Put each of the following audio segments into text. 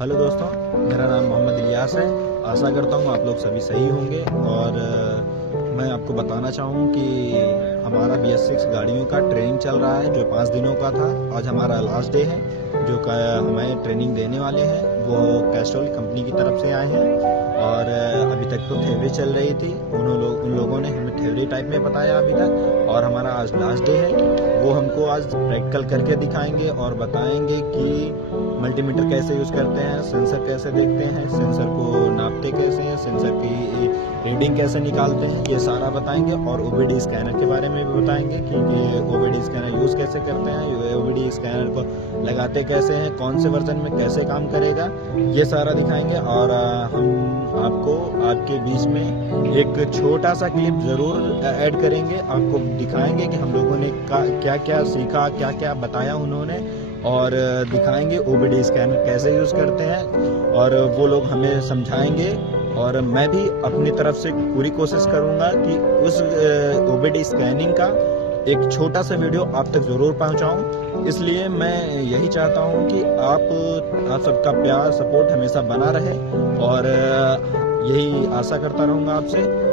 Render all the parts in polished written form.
Hello दोस्तों, मेरा नाम मोहम्मद इलियास है। आशा करता हूँ आप लोग सभी सही होंगे। और मैं आपको बताना चाहूँ कि हमारा BS6 गाड़ियों का ट्रेनिंग चल रहा है जो 5 दिनों का था। आज हमारा लास्ट डे है। जो हमें ट्रेनिंग देने वाले हैं वो कैस्ट्रॉल कंपनी की तरफ से आए हैं। और अभी तक तो थ्योरी चल रही थी। उन लोगों ने हमें थ्योरी टाइप में बताया अभी तक। और हमारा आज लास्ट डे है। वो हमको आज प्रैक्टिकल करके दिखाएंगे और बताएंगे कि मल्टीमीटर कैसे यूज़ करते हैं, सेंसर कैसे देखते हैं, सेंसर को नापते कैसे हैं, सेंसर की रीडिंग कैसे निकालते हैं, ये सारा बताएंगे। और OBD स्कैनर के बारे में भी बताएंगे कि ये OBD स्कैनर यूज़ कैसे करते हैं, ये OBD स्कैनर को लगाते कैसे हैं, कौन से वर्जन में कैसे काम करेगा, ये सारा दिखाएंगे। और हम आपको आपके बीच में एक छोटा सा क्लिप ज़रूर ऐड करेंगे। आपको दिखाएंगे कि हम लोगों ने क्या क्या सीखा, क्या क्या बताया उन्होंने, और दिखाएंगे OBD स्कैनर कैसे यूज़ करते हैं। और वो लोग हमें समझाएंगे। और मैं भी अपनी तरफ से पूरी कोशिश करूंगा कि उस OBD स्कैनिंग का एक छोटा सा वीडियो आप तक ज़रूर पहुंचाऊं। इसलिए मैं यही चाहता हूं कि आप सबका प्यार सपोर्ट हमेशा बना रहे। और यही आशा करता रहूंगा आपसे।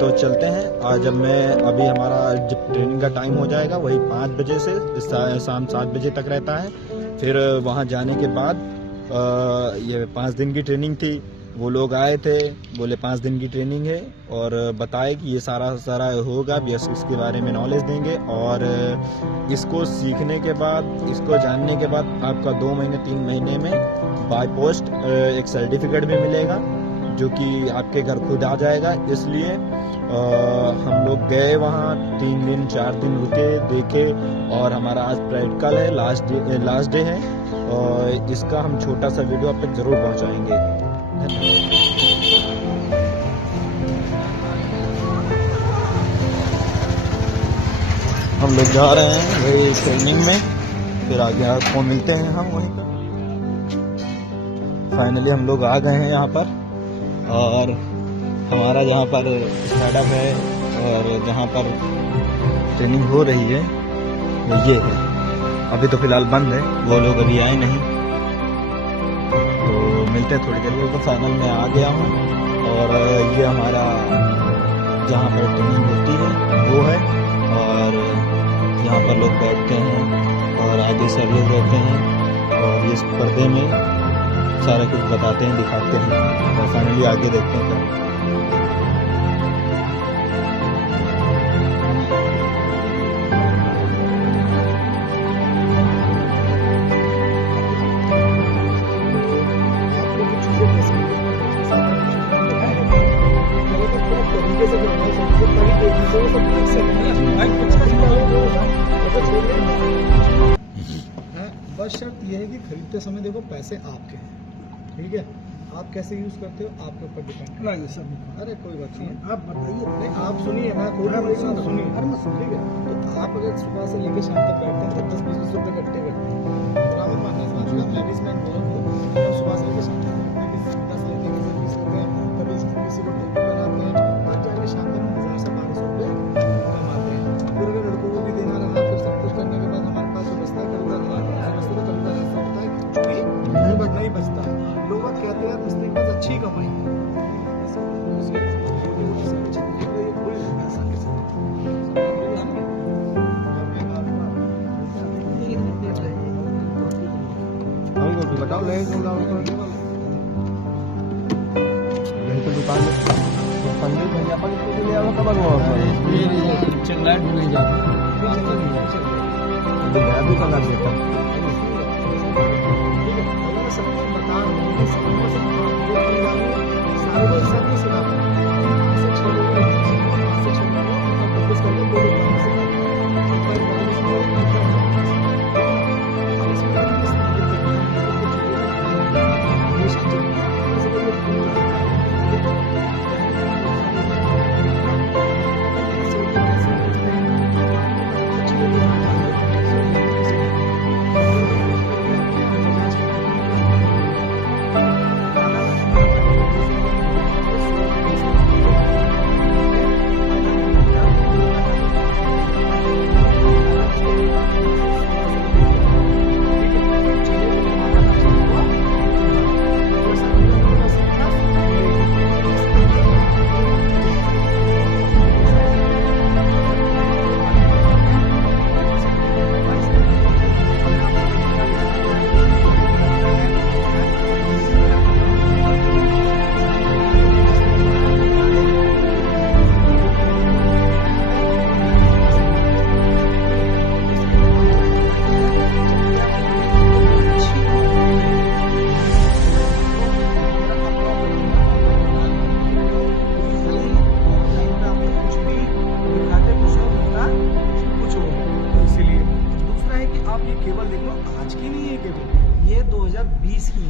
तो चलते हैं। आज अभी हमारा जब ट्रेनिंग का टाइम हो जाएगा वही 5 बजे से शाम 7 बजे तक रहता है। फिर वहाँ जाने के बाद ये 5 दिन की ट्रेनिंग थी। वो लोग आए थे, बोले 5 दिन की ट्रेनिंग है, और बताए कि ये सारा होगा। BS6 के बारे में नॉलेज देंगे। और इसको सीखने के बाद, इसको जानने के बाद आपका 2 महीने 3 महीने में बाय पोस्ट एक सर्टिफिकेट भी मिलेगा जो कि आपके घर खुद आ जाएगा। इसलिए हम लोग गए वहाँ 3 दिन 4 दिन रुके, देखे। और हमारा आज प्रैक्टिकल है, लास्ट डे है। और इसका हम छोटा सा वीडियो आप तक जरूर पहुँचाएंगे। धन्यवाद। हम लोग जा रहे हैं वही ट्रेनिंग में, फिर आगे आपको मिलते हैं हम वहीं पर। फाइनली हम लोग आ गए हैं यहाँ पर। और हमारा जहाँ पर स्टार्टअप है और जहाँ पर ट्रेनिंग हो रही है वो ये है। अभी तो फिलहाल बंद है, वो लोग अभी आए नहीं। तो मिलते हैं थोड़ी देर में। तो फाइनल में आ गया हूँ। और ये हमारा जहाँ पर ट्रेनिंग होती है वो है। और यहाँ पर लोग बैठते हैं और आगे सर लोग रहते हैं। और इस पर्दे में सारा कुछ बताते हैं, दिखाते हैं। और फाइनली आगे देखते हैं क्या। बस शर्त यह है कि खरीदते समय देखो पैसे आपके हैं, ठीक है। आप कैसे यूज करते हो आपके ऊपर डिपेंड है सब। अरे कोई बात नहीं, आप बताइए। नहीं, आप सुनिए, मैं थोड़ा सुनिए। अरे मैं सुन, ठीक है। तो आप अगर सुबह से लेकर शाम तक बैठते हैं तब 10-20 रुपये इकट्ठे करते हैं, बराबर मानने से बात। मैं भी इसमें सुबह से लेकर शाम तक 10 लेते हैं, 20 रुपये, कभी किसी को बनाते हैं। आज जाके शाम तक 1000 से 1200 रुपये कमाते हैं। फिर अगर लड़कों को भी देना रहा, फिर सब कुछ करने के बाद हमारे पास जो बचता है बढ़ना ही बचता है। लोग कहते हैं मिस्त्री के पास अच्छी कमाई है। बताओ ले दुकान पंडित भैया पर ले आओ कब लाइट भी नहीं जाती कलर देता। सब बता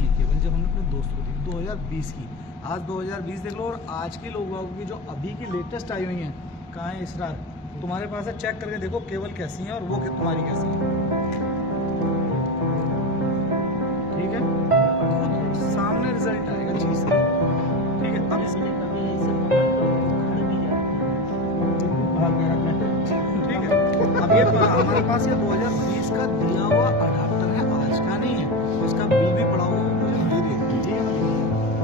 ये केबल जब हमने अपने दोस्त को दी 2020 की, आज 2020 देख लो, और आज के लोगों की जो अभी की लेटेस्ट आई हुई हैं, कहाँ है इसरार, तुम्हारे पास है, चेक करके देखो केबल कैसी है और वो तुम्हारी कैसी है, ठीक है, खुद सामने रिजल्ट आएगा चीज का, ठीक है। अब इसमें ठीक है, अब ये हमारे पास ये 2020 का दिया हुआ अडाप्टर है, आज का नहीं है, उसका बिल भी पड़ा हुआ मुझे दे दीजिए।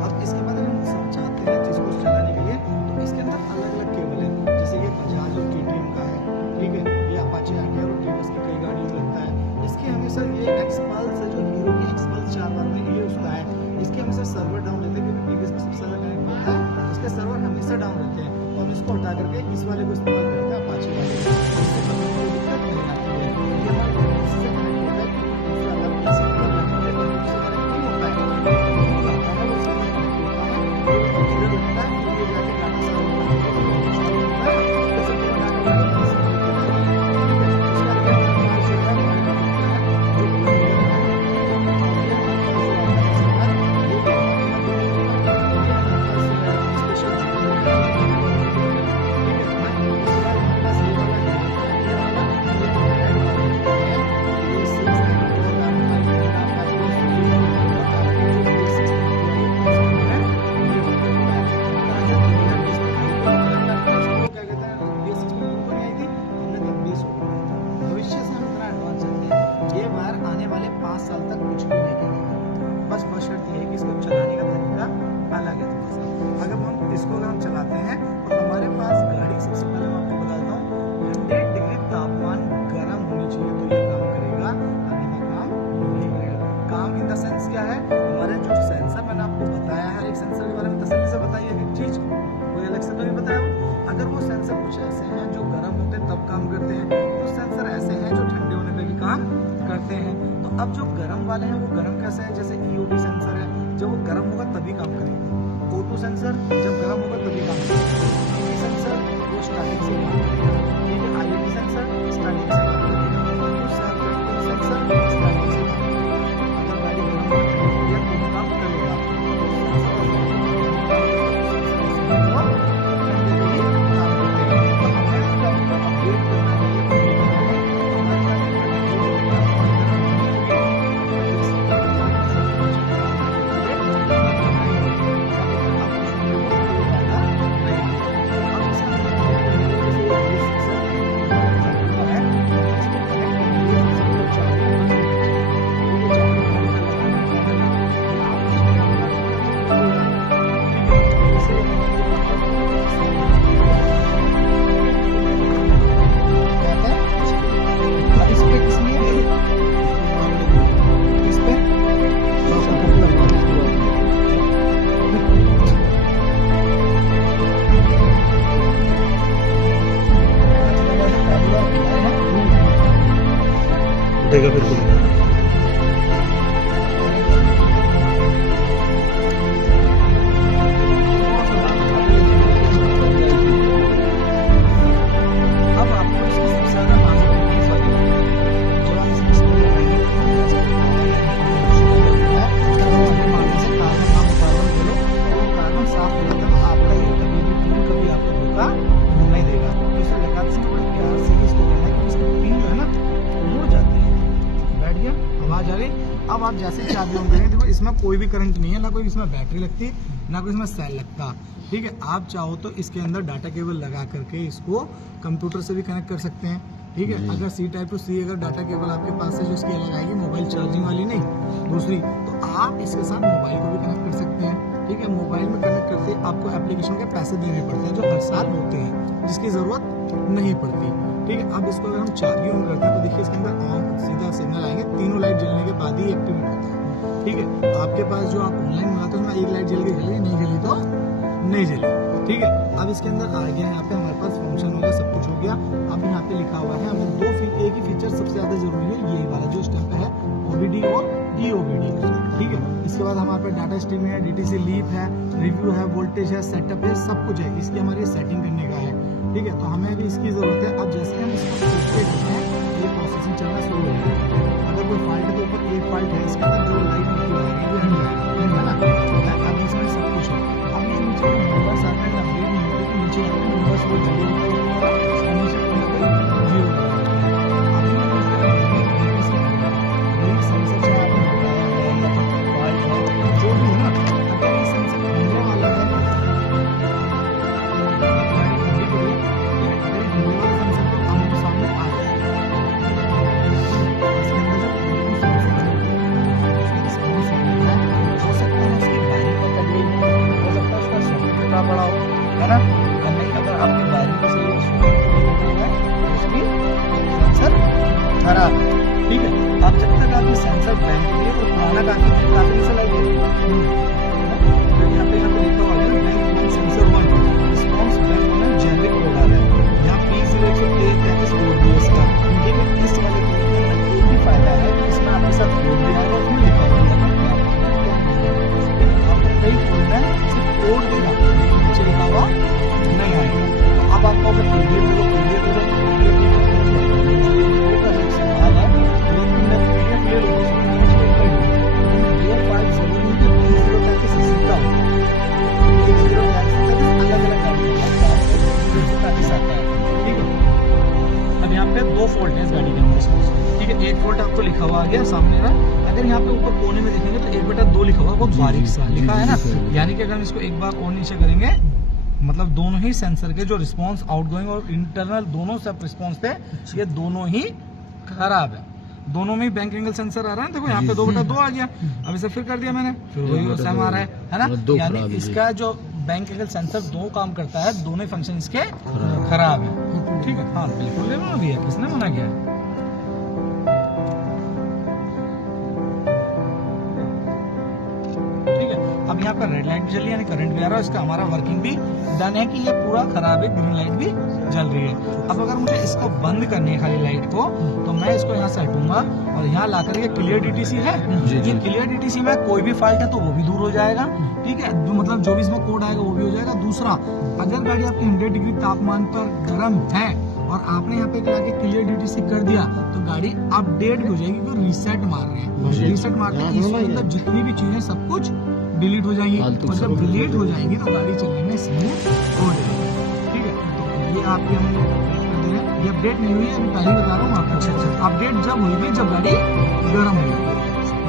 अब इसके बाद हम सब चाहते हैं जिसको चलाने के लिए, तो इसके अंदर अलग अलग केबल है, जैसे ये बजाज और KTM का है, ठीक है, ये अपाचे आर्टियर और टीवीएस की कई गाड़ियों में लगता है। इसके हमेशा ये एक्सपल्स है, जो हीरो की एक्सपल्स 4 बार में ये उसका है, इसके हमेशा सर्वर डाउन रहते हैं, क्योंकि टीवीएस में सबसे ज़्यादा कनेक्ट होता है, इसके सर्वर हमेशा डाउन रहते हैं, तो हम इसको हटा करके इस वाले को इस्तेमाल करते हैं, अपाचे वाले, इससे कभी कोई दिक्कत नहीं आती है। ये हमारे इससे कनेक्ट होता है, दूसरा अलग किसी को कनेक्ट होता है, दूसरे कनेक्ट नहीं होता है, वो आता है, वो उससे कनेक्ट होता है, वो इधर लगता है, फिर ये जाके डाटा सर्वर होता है, जैसे पूरा डाटा होता है, उसका क्या हमारे सर्वर हमारे जो साल तक कुछ भी नहीं करेगा, बस शर्त ये है कि इसको चलाने का तरीका अलग है थोड़ा सा। अगर हम इसको चलाते हैं तो हमारे पास गाड़ी, सबसे पहले मैं आपको बताता हूँ, 100 डिग्री तापमान गर्म होनी चाहिए तो ये काम करेगा, अन्यथा काम नहीं करेगा। काम इन द सेंस क्या है, हमारे जो सेंसर मैंने आपको बताया है, एक सेंसर के बारे में तसल्ली से बताइए, एक चीज कोई अलग से तो नहीं बताया। अगर वो सेंसर कुछ ऐसे हैं जो गर्म होते हैं तब काम करते हैं, कुछ सेंसर ऐसे हैं जो ठंडे होने पर भी काम करते हैं। तो अब जो गर्म वाले हैं वो गर्म कैसे हैं, जैसे EOD सेंसर है, जब वो गर्म होगा तभी काम करेगा, O2 सेंसर जब गर्म होगा तभी काम करेगा, PV सेंसर वो स्टार्टिंग से काम करेगा, ठीक है, IoT सेंसर स्टार्टिंग से काम करेगा, सेंसर स्टार्टिंग से काम करेगा, अगर गाड़ी गर्म होगी तो काम करेगा, देगा बिल्कुल। अब आपको इसकी सबसे ज्यादा नाजुक चीज वाली जो हम इसमें स्क्रू लगाएंगे कार्बन साफ हो जाता है, आपका ये कभी भी टूल कभी आपको धोखा नहीं देगा। तो इसे लगाते समय बड़े प्यार से ही इसको करना है, क्योंकि इसकी पिन जो है ना मुड़ जाती है। बैठ गया, आवाज आ गई। अब आप जैसे चाबी ऑन करेंगे, देखो इसमें कोई भी करंट नहीं है, ना कोई इसमें बैटरी लगती, ना कोई इसमें सेल लगता, ठीक है। आप चाहो तो इसके अंदर डाटा केबल लगा करके इसको कंप्यूटर से भी कनेक्ट कर सकते हैं, ठीक है। अगर C टाइप टू C अगर डाटा केबल आपके पास है जो इसकी अलग आएगी, मोबाइल चार्जिंग वाली नहीं दूसरी, तो आप इसके साथ मोबाइल को भी कनेक्ट कर सकते हैं, ठीक है। मोबाइल में कनेक्ट करते आपको एप्लीकेशन के पैसे देने पड़ते हैं जो हर साल होते हैं, जिसकी ज़रूरत नहीं पड़ती, ठीक है। अब इसको अगर हम चाबी ऑन करते हैं तो देखिए इसके अंदर ऑन सीधा सिग्नल आएंगे, तीनों लाइट जलने के बाद ही एक्टिवेट होता है, ठीक है। आपके पास जो आप ऑनलाइन मंगाते हो उसमें एक लाइट जल के जलेगी, नहीं जली तो नहीं जली, ठीक है। अब इसके अंदर आ गया, यहाँ पे हमारे पास फंक्शन हो गया, सब कुछ हो गया। अब यहाँ पे लिखा हुआ है हमें एक ही फीचर सबसे ज्यादा जरूरी है, ये वाला जो स्टेप है OBD और EOBD, ठीक है। इसके बाद हमारे पास डाटा स्ट्रीमिंग है, DTC लीप है, रिव्यू है, वोल्टेज है, सेटअप है, सब कुछ है। इसकी हमारी सेटिंग करने का है, ठीक है। तो हमें भी इसकी जरूरत है। अब जैसे हम इसको खोलते हैं ये प्रोसेसिंग चलना शुरू हो जाएगा। अगर कोई फॉल्ट है तो ऊपर एक फॉल्ट है, इसके अंदर जो लाइट लिखी हुई है फॉल्ट है इस गाड़ी के अंदर, ठीक है। 1 फॉल्ट आपको लिखा हुआ आ गया सामने का। अगर यहाँ पे ऊपर कोने में देखेंगे तो 1/2 लिखा हुआ, बहुत बारीक सा लिखा है ना, यानी कि अगर हम इसको एक बार और नीचे करेंगे, मतलब दोनों ही सेंसर के जो रिस्पांस आउटगोइंग और इंटरनल दोनों सब रिस्पांस थे, ये दोनों ही खराब है। दोनों में ही बैंक एंगल सेंसर आ रहा है, देखो यहाँ पे 2/2 आ गया। अब इसे फिर कर दिया मैंने, तो सेम आ रहा है ना, यानी इसका जो बैंक एंगल सेंसर 2 काम करता है, दोनों फंक्शन इसके खराब है, ठीक है। हाँ बिल्कुल ले लो अभी, किसने मना किया है? अब यहाँ पर रेड लाइट भी चली, यानी करंट भी आ रहा है, इसका हमारा वर्किंग भी डन है कि ये पूरा खराब है, ग्रीन लाइट भी जल रही है। अब अगर मुझे इसको बंद करनी है खाली लाइट को, तो मैं इसको यहाँ से हटूंगा और यहाँ ला करके क्लियर डीटीसी है, ये क्लियर डीटीसी में कोई भी फॉल्ट है तो वो भी दूर हो जाएगा, ठीक है। मतलब जो भी इसमें कोड आएगा वो भी हो जाएगा। दूसरा, अगर गाड़ी आपकी 100 डिग्री तापमान पर गर्म है और आपने यहाँ पे लाके क्लियर डीटीसी कर दिया, तो गाड़ी अपडेट हो जाएगी, क्योंकि रीसेट मार रहे हैं, रीसेट मारते हैं इसके अंदर जितनी भी चीजें सब कुछ डिलीट हो जाएंगी, और जब डिलीट हो जाएंगी तो गाड़ी चलने में स्मूथ हो जाएगी, ठीक है। तो ये आपके हम ये अपडेट नहीं हुई है, मैं पहले बता रहा हूँ आपको। अपडेट जब हुई, जब गाड़ी गर्म हुई,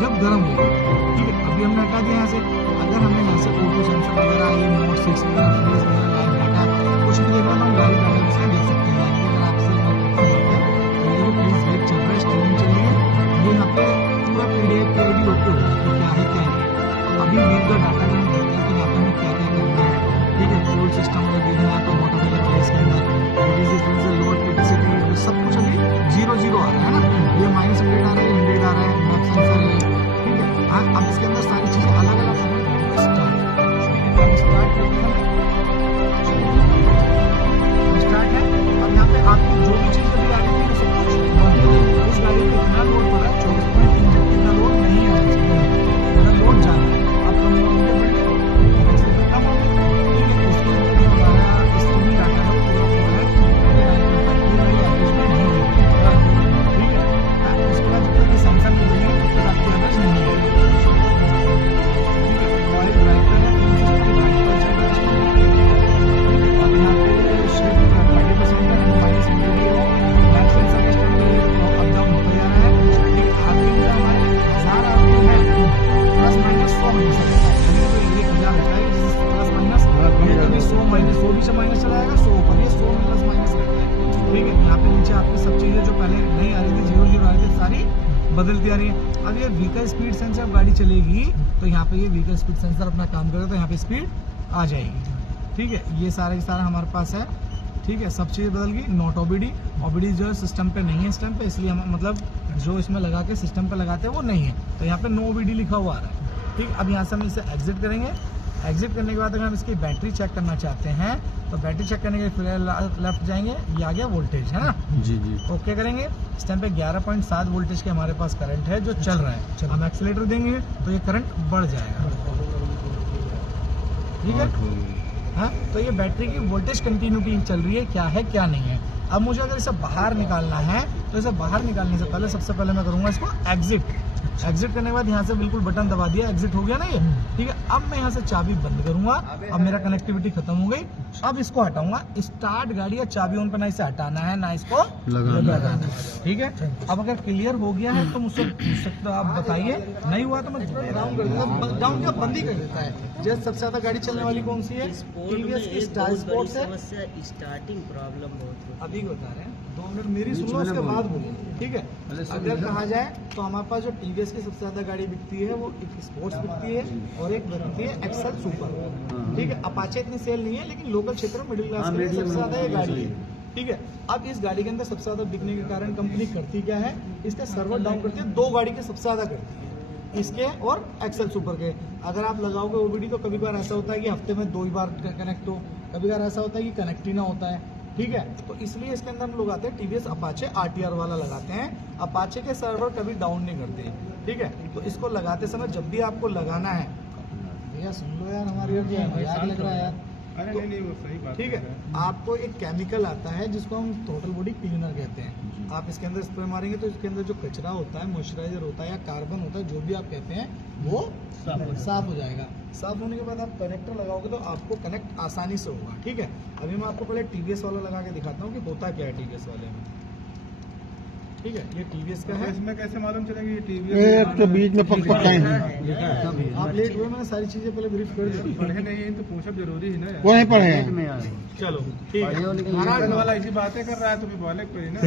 जब गर्म हुई, ठीक है। अभी हमने हटा दिया यहाँ से। अगर हमें यहाँ से ऑटो सेंसर वगैरह, ये मोड 6 वगैरह, फ्रीज वगैरह, लाइव डाटा कुछ भी देखना, हम लाइव डाटा इसमें देख सकते हैं। अगर आपसे तो ये प्लीज वेट चल रहा है, स्ट्रीमिंग चल रही है, ये यहाँ पे पूरा PDF PID ओके होगा कि क्या है क्या नहीं। अभी वीक का डाटा जो हम देखते हैं, तो यहाँ पे हमें क्या क्या करना है, ठीक है। फ्यूल सिस्टम अगर देखना है तो मोटर वाला केस के अंदर लोड कैपेसिटी सब कुछ अभी 0 आ रहा है ना, ये -100 आ रहा है, 100 आ रहा है, मैप सेंसर है, ठीक है। हाँ, अब इसके अंदर सारी चीजें अलग अलग स्टार्ट है। अब यहाँ पे आपकी जो भी चीज अभी आ रही थी सब कुछ बंद हो गई। इस गाड़ी में इतना लोड पड़ा है, 24.3 इतना लोड नहीं है, इतना लोड जा रहा है। अब कम हो गया, कम हो गया, ठीक है। उसके अंदर जो हमारा स्ट्रीमिंग डाटा है पूरा पूरा ठीक है। उसके बाद जब तक सैमसंग में देंगे तब तक आपको एवरेज नहीं है, ऑयल ब्राइटर है, अब यहाँ पे शिफ्ट 30% है, मैप सेंसर का स्टैंड अप डाउन होता जा रहा है, आरपीएम का हमारे 1000 आरपीएम है, प्लस माइनस 100 मिल सकता है, ये 1000 रहता है, प्लस माइनस कभी 100 भी से माइनस चला जाएगा, 100 ऊपर, ये 100 प्लस माइनस रहता है, ठीक है। यहाँ पे नीचे आपकी सब चीजें जो पहले नहीं आ रही थी, 0 आ रही थी, सारी बदलती आ रही है। अब ये व्हीकल स्पीड सेंसर गाड़ी चलेगी तो यहाँ पे ये व्हीकल स्पीड सेंसर अपना काम करेगा, तो यहाँ पे स्पीड आ जाएगी, ठीक है। ये सारा की सारा हमारे पास है, ठीक है। सब चीज़ बदल गई। नॉट ओबीडी जो है सिस्टम पे नहीं है इस टाइम पे, इसलिए हम मतलब जो इसमें लगा के सिस्टम पे लगाते हैं वो नहीं है, तो यहाँ पे नो ओबीडी लिखा हुआ आ रहा है, ठीक। अब यहाँ से हम इसे एग्जिट करेंगे। एग्जिट करने के बाद अगर हम इसकी बैटरी चेक करना चाहते हैं तो बैटरी चेक करने के लिए फिर लेफ्ट जाएंगे, ये आ गया वोल्टेज, है ना जी। ओके करेंगे। इस टाइम पे 11.7 वोल्टेज के हमारे पास करंट है जो चल रहा है। हम एक्सीलेटर देंगे तो ये करंट बढ़ जाएगा, ठीक है। हाँ, तो ये बैटरी की वोल्टेज कंटिन्यूटी चल रही है, क्या है क्या नहीं है। अब मुझे अगर इसे बाहर निकालना है तो इसे बाहर निकालने से पहले सबसे पहले मैं करूंगा इसको एग्जिट। एग्जिट करने के बाद यहाँ से बिल्कुल बटन दबा दिया, एग्जिट हो गया ना ये, ठीक है। अब मैं यहाँ से चाबी बंद करूंगा, अब मेरा कनेक्टिविटी खत्म हो गई। अब इसको हटाऊंगा, स्टार्ट गाड़ी या चाबी ऑन पे ना इसे हटाना है ना इसको लगाना है, ठीक है। अब अगर क्लियर हो गया है तो मुझसे पूछ सकते हो, आप बताइए। नहीं हुआ तो मैं डाउन कर देता, डाउन क्या बंद ही कर देता है। जैसे सबसे ज्यादा गाड़ी चलने वाली कौन सी है? टीवीएस स्टार स्पोर्ट्स है। स्टार्टिंग प्रॉब्लम बहुत अभी बता रहे हैं, 2 मिनट मेरी सुनो, उसके बाद बोलिए, ठीक है। अगर कहा जाए तो हमारे पास जो टीवीएस की सबसे ज्यादा गाड़ी बिकती है वो एक स्पोर्ट्स बिकती है और एक बिकती है एक्सेल सुपर, ठीक है। अपाचे इतनी सेल नहीं है, लेकिन लोकल क्षेत्र में मिडिल क्लास के लिए सबसे ज्यादा ये गाड़ी है, ठीक है। अब इस गाड़ी के अंदर सबसे ज्यादा बिकने के कारण कंपनी करती क्या है, इसका सर्वर डाउन करती है। 2 गाड़ी के सबसे ज्यादा करती है, इसके और एक्सेल सुपर के। अगर आप लगाओगे ओबीडी तो कभी बार ऐसा होता है कि हफ्ते में 2 ही बार कनेक्ट हो, कभी बार ऐसा होता है कि कनेक्ट ही ना होता है, ठीक है। तो इसलिए इसके अंदर हम लोग आते हैं टीवीएस अपाचे आरटीआर वाला लगाते हैं। अपाचे के सर्वर कभी डाउन नहीं करते, ठीक है। तो इसको लगाते समय जब भी आपको लगाना है, भैया सुन लो यार, हमारी यार लग रहा है यार, नहीं वो सही बात ठीक है। आपको एक केमिकल आता है जिसको हम टोटल बॉडी क्लीनर कहते हैं। आप इसके अंदर स्प्रे मारेंगे तो इसके अंदर जो कचरा होता है, मॉइस्चराइजर होता है या कार्बन होता है, जो भी आप कहते हैं, वो साफ हो जाएगा। साफ होने के बाद आप कनेक्टर लगाओगे तो आपको कनेक्ट आसानी से होगा, ठीक है। अभी मैं आपको पहले टीवीएस वाला लगा के दिखाता हूँ कि होता क्या है टीवीएस वाले में। ठीक है, ये टीवीएस का है। इसमें कैसे मालूम चलेगी ये टीवी एक के बीच में पक्का है। आप लेट हुए, मैंने सारी चीजें पहले ब्रीफ कर दी। पढ़े नहीं तो पूछना जरूरी है ना यार। वहीं पर है। चलो ठीक है, महाराज वाला ऐसी बातें कर रहा है तुम्हें बोले कोई ना।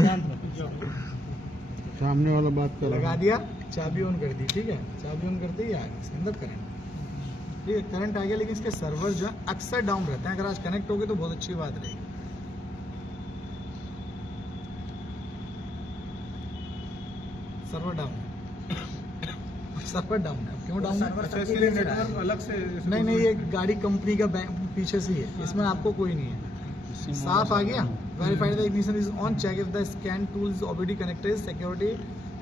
सामने वाला बात कर लगा दिया, चाबी ऑन कर दी, ठीक है, चाबी ऑन करते ही आ गया इसके अंदर करंट, ठीक है, करंट आ गया। लेकिन इसके सर्वर जो है अक्सर डाउन रहते हैं, अगर आज कनेक्ट हो गए तो बहुत अच्छी बात रहेगी। सर्वर डाउन है, सर्वर डाउन है। क्यों डाउन है? अच्छा इसके लिए नेटवर्क अलग से नहीं नहीं, ये गाड़ी कंपनी का बैंक पीछे से ही है, इसमें आपको कोई नहीं है। साफ आ गया। Verified the ignition is on, check if the scan tool is OBD connected, security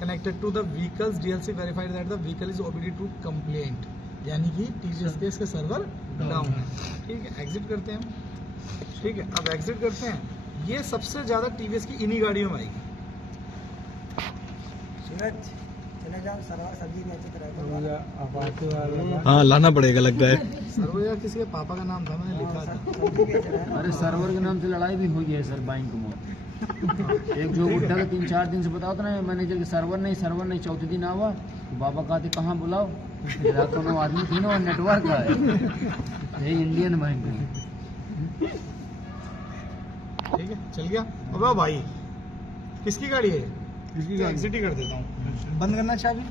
connected to the vehicles, DLC verified that the vehicle is OBD two compliant, यानी कि टीसीएस के इसके सर्वर डाउन है, ठीक है। एग्जिट करते हैं, ठीक है। अब एग्जिट करते हैं, ये सबसे ज्यादा टीवीएस की इन्हीं गाड़ियों में आएगी। सूरज चले जाओ, सरवा सब्जी बेच हाँ लाना पड़ेगा लगता है। सर्वर किसी के पापा का नाम था, मैंने लिखा था। अरे सर्वर के नाम से लड़ाई भी हुई है सर बैंक में। एक जो बुढ़ा का 3-4 दिन से बताओ तो ना मैनेजर के सर्वर नहीं, चौथे दिन आवा तो बाबा कहते कहाँ बुलाओ, दोनों आदमी थी ना नेटवर्क का है, यही इंडियन बैंक में। ठीक है, चल गया। अब भाई किसकी गाड़ी है? एग्जिट ही कर देता हूँ, बंद करना चाबी।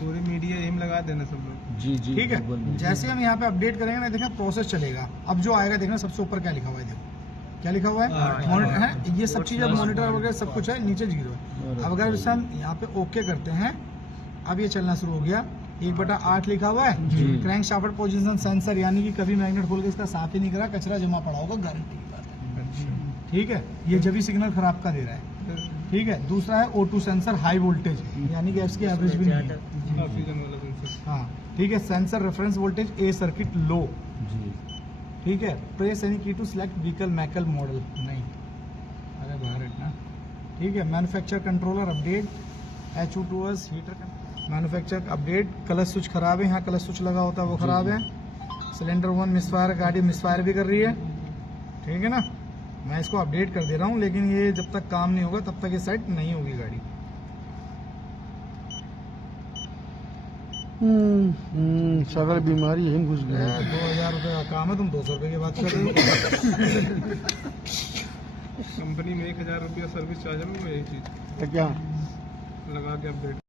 पूरी मीडिया एम लगा देना सब लोग। जी जी ठीक है, बिल्कुल। जैसे हम यहाँ पे अपडेट करेंगे ना, देखना प्रोसेस चलेगा। अब जो आएगा देखना सबसे ऊपर क्या लिखा हुआ है, देखो क्या लिखा हुआ है, मॉनिटर है। ये सब चीज, अब मॉनिटर वगैरह सब कुछ है, नीचे 0 है। अब अगर इसे हम यहाँ पे ओके करते हैं, अब ये चलना शुरू हो गया। 1/8 लिखा हुआ है, क्रैंक शाफ्ट पोजीशन सेंसर, यानी कि कभी मैग्नेट खोल के इसका साफ ही नहीं करा, कचरा जमा पड़ा होगा, गारंटी की बात है, ठीक है। ये जब भी सिग्नल खराब का दे रहा है, ठीक है। दूसरा है O2 सेंसर हाई वोल्टेज, यानी कि इसकी एवरेज भी नहीं है, ऑक्सीजन वाला सेंसर। हाँ ठीक है। Sensor reference voltage A circuit low, ठीक है। Press any key to select vehicle मैकल मॉडल, नहीं, अरे बाहर हटना, ठीक है। Manufacture controller update, HO2S heater manufacture update. Colour switch खराब है, यहाँ कलर स्विच लगा होता है वो खराब है। सिलेंडर 1 मिसफायर, गाड़ी मिसफायर भी कर रही है, ठीक है ना। मैं इसको अपडेट कर दे रहा हूँ, लेकिन ये जब तक काम नहीं होगा तब तक ये सेट नहीं होगी गाड़ी। सगर बीमारी यही घुस गया। 2000 रुपये का काम है, तुम 200 रुपये की बात कर रहे हो। कंपनी में 1000 रुपया सर्विस चार्ज है, यही चीज क्या लगा के अपडेट